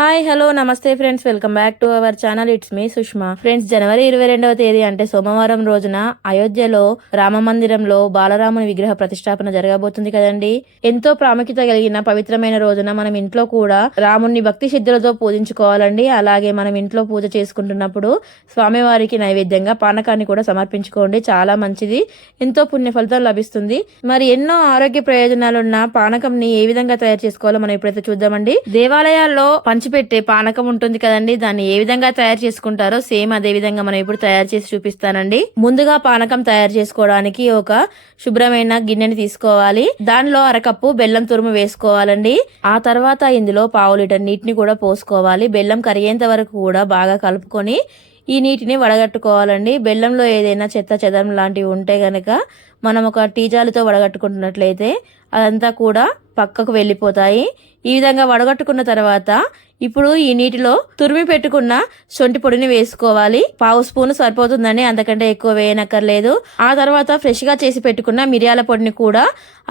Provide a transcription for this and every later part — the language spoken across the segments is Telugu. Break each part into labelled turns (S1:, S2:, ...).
S1: హాయ్ హలో నమస్తే friends welcome back to our channel it's me Sushma friends జనవరి ఇరవై రెండవ తేదీ అంటే సోమవారం రోజున అయోధ్యలో రామ మందిరంలో బాలరాముని విగ్రహ ప్రతిష్టాపన జరగబోతుంది కదండి. ఎంతో ప్రాముఖ్యత కలిగిన పవిత్రమైన రోజున మనం ఇంట్లో కూడా రాముణ్ణి భక్తి సిద్ధులతో పూజించుకోవాలండి. అలాగే మనం ఇంట్లో పూజ చేసుకుంటున్నప్పుడు స్వామివారికి నైవేద్యంగా పానకాన్ని కూడా సమర్పించుకోండి. చాలా మంచిది. ఎంతో పుణ్య ఫలితం లభిస్తుంది. మరి ఎన్నో ఆరోగ్య ప్రయోజనాలున్న పానకంని ఏ విధంగా తయారు చేసుకోవాలో మనం ఇప్పుడైతే చూద్దామండి. దేవాలయాల్లో పెట్టే పానకం ఉంటుంది కదండి దాన్ని ఏ విధంగా తయారు చేసుకుంటారో సేమ్ అదే విధంగా మనం ఇప్పుడు తయారు చేసి చూపిస్తానండి. ముందుగా పానకం తయారు చేసుకోవడానికి ఒక శుభ్రమైన గిన్నెని తీసుకోవాలి. దానిలో అరకప్పు బెల్లం తురుము వేసుకోవాలండి. ఆ తర్వాత ఇందులో పావు లీటర్ నీటిని కూడా పోసుకోవాలి. బెల్లం కరిగేంత వరకు కూడా బాగా కలుపుకొని ఈ నీటిని వడగట్టుకోవాలండి. బెల్లంలో ఏదైనా చెత్త చెదరం లాంటివి ఉంటే గనక మనం ఒక టీజాలతో వడగట్టుకుంటున్నట్లయితే అదంతా కూడా పక్కకు వెళ్ళిపోతాయి. ఈ విధంగా వడగట్టుకున్న తర్వాత ఇప్పుడు ఈ నీటిలో తురిమి పెట్టుకున్న సొంటి పొడిని వేసుకోవాలి. పావు స్పూన్ సరిపోతుందని అంతకంటే ఎక్కువ వేయనక్కర్లేదు. ఆ తర్వాత ఫ్రెష్గా చేసి పెట్టుకున్న మిరియాల పొడిని కూడా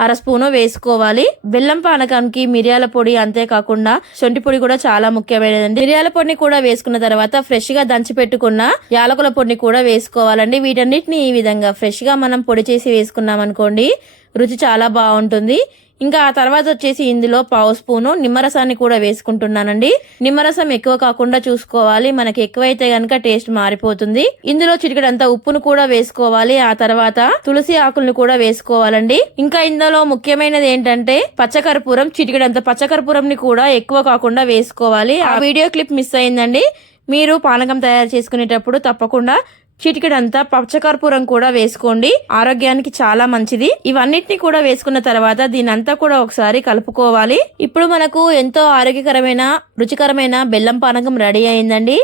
S1: అర స్పూను వేసుకోవాలి. బెల్లం పానకానికి మిరియాల పొడి అంతేకాకుండా సొంటి పొడి కూడా చాలా ముఖ్యమైనదండి. మిరియాల పొడిని కూడా వేసుకున్న తర్వాత ఫ్రెష్గా దంచి పెట్టుకున్న యాలకుల పొడిని కూడా వేసుకోవాలండి. వీటన్నిటిని ఈ విధంగా ఫ్రెష్గా మనం పొడి చేసి వేసుకున్నాం అనుకోండి రుచి చాలా బాగుంటుంది. ఇంకా ఆ తర్వాత వచ్చేసి ఇందులో పావు స్పూను నిమ్మరసాన్ని కూడా వేసుకుంటున్నానండి. నిమ్మరసం ఎక్కువ కాకుండా చూసుకోవాలి. మనకి ఎక్కువైతే గనక టేస్ట్ మారిపోతుంది. ఇందులో చిటికడంతా ఉప్పును కూడా వేసుకోవాలి. ఆ తర్వాత తులసి ఆకులను కూడా వేసుకోవాలండి. ఇంకా ఇందులో ముఖ్యమైనది ఏంటంటే పచ్చకర్పూరం చిటికడంత పచ్చకర్పూరం ని కూడా ఎక్కువ కాకుండా వేసుకోవాలి. ఆ వీడియో క్లిప్ మిస్ అయిందండి. మీరు పానకం తయారు చేసుకునేటప్పుడు తప్పకుండా చిటికెడంతా పచ్చకర్పూరం కూడా వేసుకోండి. ఆరోగ్యానికి చాలా మంచిది. ఇవన్నిటిని కూడా వేసుకున్న తర్వాత దీనంతా కూడా ఒకసారి కలుపుకోవాలి. ఇప్పుడు మనకు ఎంతో ఆరోగ్యకరమైన రుచికరమైన బెల్లం పానకం రెడీ అయిందండి.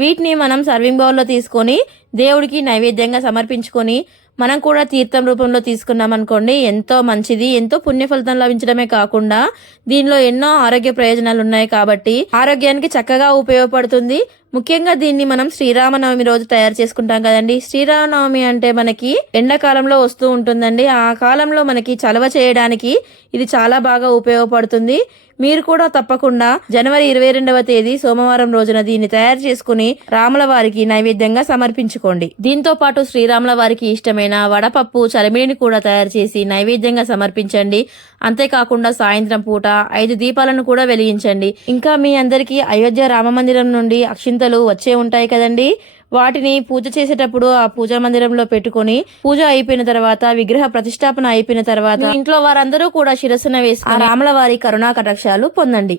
S1: వీటిని మనం సర్వింగ్ బౌల్లో తీసుకొని దేవుడికి నైవేద్యంగా సమర్పించుకొని మనం కూడా తీర్థం రూపంలో తీసుకున్నాం అనుకోండి ఎంతో మంచిది. ఎంతో పుణ్య ఫలితం లభించడమే కాకుండా దీనిలో ఎన్నో ఆరోగ్య ప్రయోజనాలు ఉన్నాయి కాబట్టి ఆరోగ్యానికి చక్కగా ఉపయోగపడుతుంది. ముఖ్యంగా దీన్ని మనం శ్రీరామనవమి రోజు తయారు చేసుకుంటాం కదండి. శ్రీరామనవమి అంటే మనకి ఎండాకాలంలో వస్తూ ఉంటుందండి. ఆ కాలంలో మనకి చలవ చేయడానికి ఇది చాలా బాగా ఉపయోగపడుతుంది. మీరు కూడా తప్పకుండా జనవరి ఇరవై రెండవ తేదీ సోమవారం రోజున దీన్ని తయారు చేసుకుని రాముల వారికి నైవేద్యంగా సమర్పించుకోండి. దీంతో పాటు శ్రీరాముల వారికి ఇష్టమైన వడపప్పు చలిమిడిని కూడా తయారు చేసి నైవేద్యంగా సమర్పించండి. అంతేకాకుండా సాయంత్రం పూట ఐదు దీపాలను కూడా వెలిగించండి. ఇంకా మీ అందరికీ అయోధ్య రామ మందిరం నుండి అక్షింతలు వచ్చే ఉంటాయి కదండి? వాటిని పూజ చేసేటప్పుడు ఆ పూజా మందిరంలో పెట్టుకొని పూజ అయిపోయిన తర్వాత విగ్రహ ప్రతిష్టాపన అయిపోయిన తర్వాత ఇంట్లో వారందరూ కూడా శిరస్సున వేసి రాముల వారి కరుణా కటాక్షాలు పొందండి.